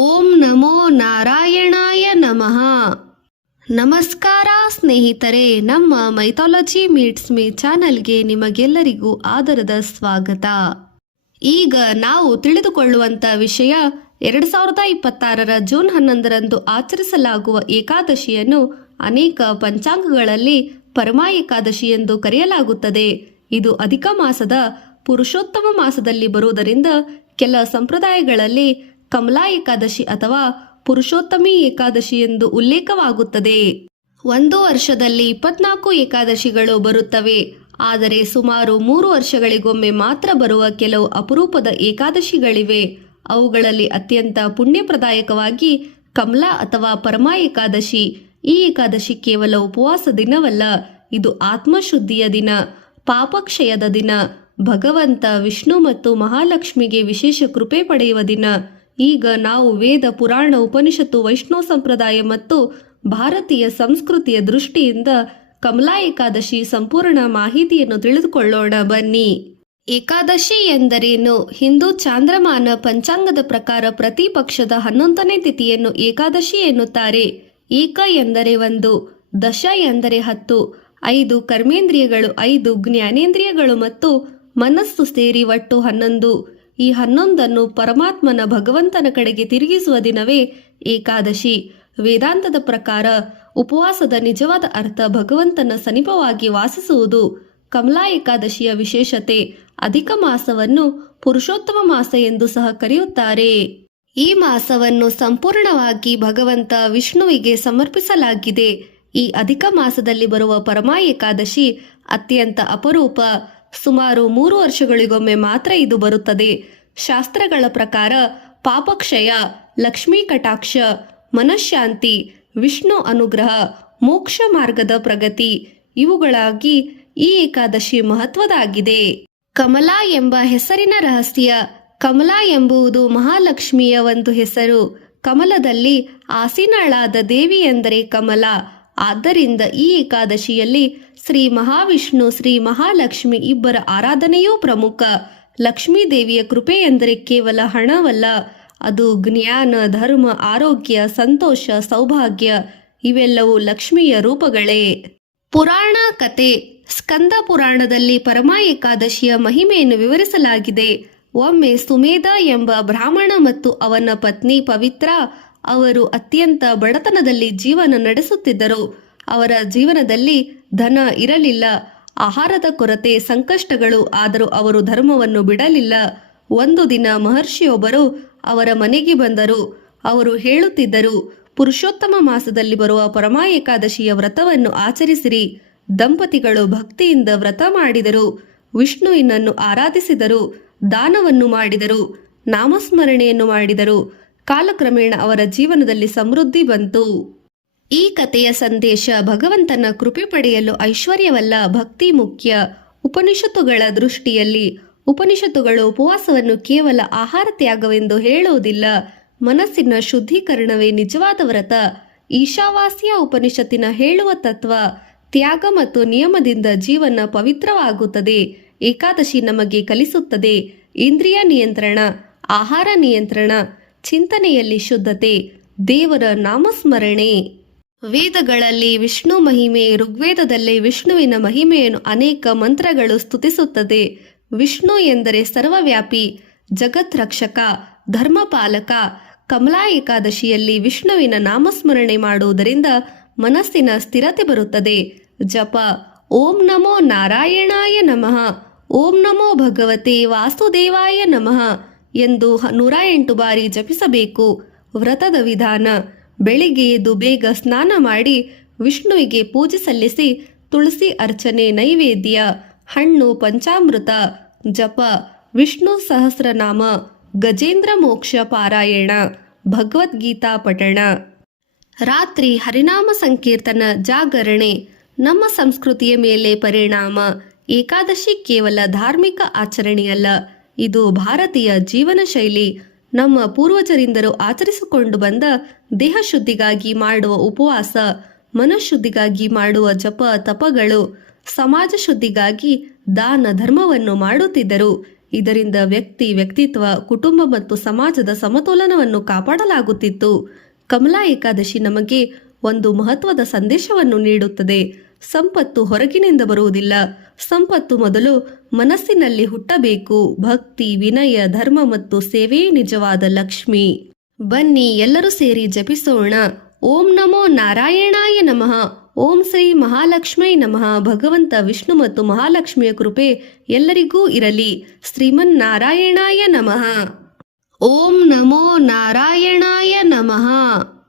ಓಂ ನಮೋ ನಾರಾಯಣಾಯ ನಮಃ. ನಮಸ್ಕಾರ ಸ್ನೇಹಿತರೆ, ನಮ್ಮ ಮೈಥಾಲಜಿ ಮೀಟ್ಸ್ ಮೀ ಚಾನಲ್ಗೆ ನಿಮಗೆಲ್ಲರಿಗೂ ಆದರದ ಸ್ವಾಗತ. ಈಗ ನಾವು ತಿಳಿದುಕೊಳ್ಳುವಂತ ವಿಷಯ 2026 ಜೂನ್ 11ರಂದು ಆಚರಿಸಲಾಗುವ ಏಕಾದಶಿಯನ್ನು ಅನೇಕ ಪಂಚಾಂಗಗಳಲ್ಲಿ ಪರಮ ಏಕಾದಶಿ ಎಂದು ಕರೆಯಲಾಗುತ್ತದೆ. ಇದು ಅಧಿಕ ಮಾಸದ ಪುರುಷೋತ್ತಮ ಮಾಸದಲ್ಲಿ ಬರುವುದರಿಂದ ಕೆಲ ಸಂಪ್ರದಾಯಗಳಲ್ಲಿ ಕಮಲಾ ಏಕಾದಶಿ ಅಥವಾ ಪುರುಷೋತ್ತಮಿ ಏಕಾದಶಿ ಎಂದು ಉಲ್ಲೇಖವಾಗುತ್ತದೆ. ಒಂದು ವರ್ಷದಲ್ಲಿ 24 ಏಕಾದಶಿಗಳು ಬರುತ್ತವೆ. ಆದರೆ ಸುಮಾರು 3 ವರ್ಷಗಳಿಗೊಮ್ಮೆ ಮಾತ್ರ ಬರುವ ಕೆಲವು ಅಪರೂಪದ ಏಕಾದಶಿಗಳಿವೆ. ಅವುಗಳಲ್ಲಿ ಅತ್ಯಂತ ಪುಣ್ಯಪ್ರದಾಯಕವಾಗಿ ಕಮಲಾ ಅಥವಾ ಪರಮ ಏಕಾದಶಿ. ಈ ಏಕಾದಶಿ ಕೇವಲ ಉಪವಾಸ ದಿನವಲ್ಲ, ಇದು ಆತ್ಮಶುದ್ಧಿಯ ದಿನ, ಪಾಪಕ್ಷಯದ ದಿನ, ಭಗವಂತ ವಿಷ್ಣು ಮತ್ತು ಮಹಾಲಕ್ಷ್ಮಿಗೆ ವಿಶೇಷ ಕೃಪೆ ಪಡೆಯುವ ದಿನ. ಈಗ ನಾವು ವೇದ, ಪುರಾಣ, ಉಪನಿಷತ್ತು, ವೈಷ್ಣವ ಸಂಪ್ರದಾಯ ಮತ್ತು ಭಾರತೀಯ ಸಂಸ್ಕೃತಿಯ ದೃಷ್ಟಿಯಿಂದ ಕಮಲಾ ಏಕಾದಶಿ ಸಂಪೂರ್ಣ ಮಾಹಿತಿಯನ್ನು ತಿಳಿದುಕೊಳ್ಳೋಣ ಬನ್ನಿ. ಏಕಾದಶಿ ಎಂದರೇನು? ಹಿಂದೂ ಚಾಂದ್ರಮಾನ ಪಂಚಾಂಗದ ಪ್ರಕಾರ ಪ್ರತಿ ಪಕ್ಷದ 11ನೇ ತಿಥಿಯನ್ನು ಏಕಾದಶಿ ಎನ್ನುತ್ತಾರೆ. ಏಕ ಎಂದರೆ 1, ದಶ ಎಂದರೆ 10, 5 ಕರ್ಮೇಂದ್ರಿಯಗಳು, 5 ಜ್ಞಾನೇಂದ್ರಿಯಗಳು ಮತ್ತು ಮನಸ್ಸು ಸೇರಿ ಒಟ್ಟು 11. ಈ 11ನ್ನು ಪರಮಾತ್ಮನ ಭಗವಂತನ ಕಡೆಗೆ ತಿರುಗಿಸುವ ದಿನವೇ ಏಕಾದಶಿ. ವೇದಾಂತದ ಪ್ರಕಾರ ಉಪವಾಸದ ನಿಜವಾದ ಅರ್ಥ ಭಗವಂತನ ಸಮೀಪವಾಗಿ ವಾಸಿಸುವುದು. ಕಮಲಾ ಏಕಾದಶಿಯ ವಿಶೇಷತೆ, ಅಧಿಕ ಮಾಸವನ್ನು ಪುರುಷೋತ್ತಮ ಮಾಸ ಎಂದು ಸಹ ಕರೆಯುತ್ತಾರೆ. ಈ ಮಾಸವನ್ನು ಸಂಪೂರ್ಣವಾಗಿ ಭಗವಂತ ವಿಷ್ಣುವಿಗೆ ಸಮರ್ಪಿಸಲಾಗಿದೆ. ಈ ಅಧಿಕ ಮಾಸದಲ್ಲಿ ಬರುವ ಪರಮ ಏಕಾದಶಿ ಅತ್ಯಂತ ಅಪರೂಪ. ಸುಮಾರು 3 ವರ್ಷಗಳಿಗೊಮ್ಮೆ ಮಾತ್ರ ಇದು ಬರುತ್ತದೆ. ಶಾಸ್ತ್ರಗಳ ಪ್ರಕಾರ ಪಾಪಕ್ಷಯ, ಲಕ್ಷ್ಮೀ ಕಟಾಕ್ಷ, ಮನಃಶಾಂತಿ, ವಿಷ್ಣು ಅನುಗ್ರಹ, ಮೋಕ್ಷ ಮಾರ್ಗದ ಪ್ರಗತಿ ಇವುಗಳಾಗಿ ಈ ಏಕಾದಶಿ ಮಹತ್ವದಾಗಿದೆ. ಕಮಲಾ ಎಂಬ ಹೆಸರಿನ ರಹಸ್ಯ. ಕಮಲಾ ಎಂಬುದು ಮಹಾಲಕ್ಷ್ಮಿಯ ಒಂದು ಹೆಸರು. ಕಮಲದಲ್ಲಿ ಆಸೀನಳಾದ ದೇವಿ ಎಂದರೆ ಕಮಲ. ಆದ್ದರಿಂದ ಈ ಏಕಾದಶಿಯಲ್ಲಿ ಶ್ರೀ ಮಹಾವಿಷ್ಣು, ಶ್ರೀ ಮಹಾಲಕ್ಷ್ಮಿ ಇಬ್ಬರ ಆರಾಧನೆಯೂ ಪ್ರಮುಖ. ಲಕ್ಷ್ಮೀ ದೇವಿಯ ಕೃಪೆ ಎಂದರೆ ಕೇವಲ ಹಣವಲ್ಲ, ಅದು ಜ್ಞಾನ, ಧರ್ಮ, ಆರೋಗ್ಯ, ಸಂತೋಷ, ಸೌಭಾಗ್ಯ ಇವೆಲ್ಲವೂ ಲಕ್ಷ್ಮಿಯ ರೂಪಗಳೇ. ಪುರಾಣ ಕತೆ. ಸ್ಕಂದ ಪುರಾಣದಲ್ಲಿ ಪರಮ ಏಕಾದಶಿಯ ಮಹಿಮೆಯನ್ನು ವಿವರಿಸಲಾಗಿದೆ. ಒಮ್ಮೆ ಸುಮೇಧ ಎಂಬ ಬ್ರಾಹ್ಮಣ ಮತ್ತು ಅವನ ಪತ್ನಿ ಪವಿತ್ರ ಅವರು ಅತ್ಯಂತ ಬಡತನದಲ್ಲಿ ಜೀವನ ನಡೆಸುತ್ತಿದ್ದರು. ಅವರ ಜೀವನದಲ್ಲಿ ಧನ ಇರಲಿಲ್ಲ, ಆಹಾರದ ಕೊರತೆ, ಸಂಕಷ್ಟಗಳು. ಆದರೂ ಅವರು ಧರ್ಮವನ್ನು ಬಿಡಲಿಲ್ಲ. ಒಂದು ದಿನ ಮಹರ್ಷಿಯೊಬ್ಬರು ಅವರ ಮನೆಗೆ ಬಂದರು. ಅವರು ಹೇಳುತ್ತಿದ್ದರು, ಪುರುಷೋತ್ತಮ ಮಾಸದಲ್ಲಿ ಬರುವ ಪರಮ ಏಕಾದಶಿಯ ವ್ರತವನ್ನು ಆಚರಿಸಿರಿ. ದಂಪತಿಗಳು ಭಕ್ತಿಯಿಂದ ವ್ರತ ಮಾಡಿದರು, ವಿಷ್ಣುವಿನನ್ನು ಆರಾಧಿಸಿದರು, ದಾನವನ್ನು ಮಾಡಿದರು, ನಾಮಸ್ಮರಣೆಯನ್ನು ಮಾಡಿದರು. ಕಾಲಕ್ರಮೇಣ ಅವರ ಜೀವನದಲ್ಲಿ ಸಮೃದ್ಧಿ ಬಂತು. ಈ ಕಥೆಯ ಸಂದೇಶ, ಭಗವಂತನ ಕೃಪೆ ಪಡೆಯಲು ಐಶ್ವರ್ಯವಲ್ಲ, ಭಕ್ತಿ ಮುಖ್ಯ. ಉಪನಿಷತ್ತುಗಳ ದೃಷ್ಟಿಯಲ್ಲಿ ಉಪನಿಷತ್ತುಗಳು ಉಪವಾಸವನ್ನು ಕೇವಲ ಆಹಾರ ತ್ಯಾಗವೆಂದು ಹೇಳುವುದಿಲ್ಲ, ಮನಸ್ಸಿನ ಶುದ್ಧೀಕರಣವೇ ನಿಜವಾದ ವ್ರತ. ಈಶಾವಾಸ್ಯ ಉಪನಿಷತ್ತಿನ ಹೇಳುವ ತತ್ವ, ತ್ಯಾಗ ಮತ್ತು ನಿಯಮದಿಂದ ಜೀವನ ಪವಿತ್ರವಾಗುತ್ತದೆ. ಏಕಾದಶಿ ನಮಗೆ ಕಲಿಸುತ್ತದೆ ಇಂದ್ರಿಯ ನಿಯಂತ್ರಣ, ಆಹಾರ ನಿಯಂತ್ರಣ, ಚಿಂತನೆಯಲ್ಲಿ ಶುದ್ಧತೆ, ದೇವರ ನಾಮಸ್ಮರಣೆ. ವೇದಗಳಲ್ಲಿ ವಿಷ್ಣು ಮಹಿಮೆ, ಋಗ್ವೇದದಲ್ಲಿ ವಿಷ್ಣುವಿನ ಮಹಿಮೆಯನ್ನು ಅನೇಕ ಮಂತ್ರಗಳು ಸ್ತುತಿಸುತ್ತದೆ. ವಿಷ್ಣು ಎಂದರೆ ಸರ್ವವ್ಯಾಪಿ, ಜಗತ್ ರಕ್ಷಕ, ಧರ್ಮಪಾಲಕ. ಕಮಲಾ ಏಕಾದಶಿಯಲ್ಲಿ ವಿಷ್ಣುವಿನ ನಾಮಸ್ಮರಣೆ ಮಾಡುವುದರಿಂದ ಮನಸ್ಸಿನ ಸ್ಥಿರತೆ ಬರುತ್ತದೆ. ಜಪ: ಓಂ ನಮೋ ನಾರಾಯಣಾಯ ನಮಃ, ಓಂ ನಮೋ ಭಗವತೆ ವಾಸುದೇವಾಯ ನಮಃ ಎಂದು 108 ಬಾರಿ ಜಪಿಸಬೇಕು. ವ್ರತದ ವಿಧಾನ: ಬೆಳಿಗ್ಗೆ ಎದ್ದು ಬೇಗ ಸ್ನಾನ ಮಾಡಿ ವಿಷ್ಣುವಿಗೆ ಪೂಜೆ ಸಲ್ಲಿಸಿ ತುಳಸಿ ಅರ್ಚನೆ, ನೈವೇದ್ಯ, ಹಣ್ಣು, ಪಂಚಾಮೃತ, ಜಪ, ವಿಷ್ಣು ಸಹಸ್ರನಾಮ, ಗಜೇಂದ್ರ ಮೋಕ್ಷ ಪಾರಾಯಣ, ಭಗವದ್ಗೀತಾ ಪಠಣ. ರಾತ್ರಿ ಹರಿನಾಮ ಸಂಕೀರ್ತನ, ಜಾಗರಣೆ. ನಮ್ಮ ಸಂಸ್ಕೃತಿಯ ಮೇಲೆ ಪರಿಣಾಮ. ಏಕಾದಶಿ ಕೇವಲ ಧಾರ್ಮಿಕ ಆಚರಣೆಯಲ್ಲ, ಇದು ಭಾರತೀಯ ಜೀವನ ಶೈಲಿ. ನಮ್ಮ ಪೂರ್ವಜರಿಂದಲೂ ಆಚರಿಸಿಕೊಂಡು ಬಂದ ದೇಹ ಶುದ್ಧಿಗಾಗಿ ಮಾಡುವ ಉಪವಾಸ, ಮನಃಶುದ್ಧಿಗಾಗಿ ಮಾಡುವ ಜಪ ತಪಗಳು, ಸಮಾಜ ಶುದ್ಧಿಗಾಗಿ ದಾನ ಧರ್ಮವನ್ನು ಮಾಡುತ್ತಿದ್ದರು. ಇದರಿಂದ ವ್ಯಕ್ತಿತ್ವ, ಕುಟುಂಬ ಮತ್ತು ಸಮಾಜದ ಸಮತೋಲನವನ್ನು ಕಾಪಾಡಲಾಗುತ್ತಿತ್ತು. ಕಮಲಾ ಏಕಾದಶಿ ನಮಗೆ ಒಂದು ಮಹತ್ವದ ಸಂದೇಶವನ್ನು ನೀಡುತ್ತದೆ. ಸಂಪತ್ತು ಹೊರಗಿನಿಂದ ಬರುವುದಿಲ್ಲ. ಸಂಪತ್ತು ಮೊದಲು ಮನಸ್ಸಿನಲ್ಲಿ ಹುಟ್ಟಬೇಕು. ಭಕ್ತಿ, ವಿನಯ, ಧರ್ಮ ಮತ್ತು ಸೇವೆಯೇ ನಿಜವಾದ ಲಕ್ಷ್ಮಿ. ಬನ್ನಿ ಎಲ್ಲರೂ ಸೇರಿ ಜಪಿಸೋಣ. ಓಂ ನಮೋ ನಾರಾಯಣಾಯ ನಮಃ. ಓಂ ಶ್ರೀ ಮಹಾಲಕ್ಷ್ಮೀ ನಮಃ. ಭಗವಂತ ವಿಷ್ಣು ಮತ್ತು ಮಹಾಲಕ್ಷ್ಮಿಯ ಕೃಪೆ ಎಲ್ಲರಿಗೂ ಇರಲಿ. ಶ್ರೀಮನ್ನಾರಾಯಣಾಯ ನಮಃ. ಓಂ ನಮೋ ನಾರಾಯಣಾಯ ನಮಃ.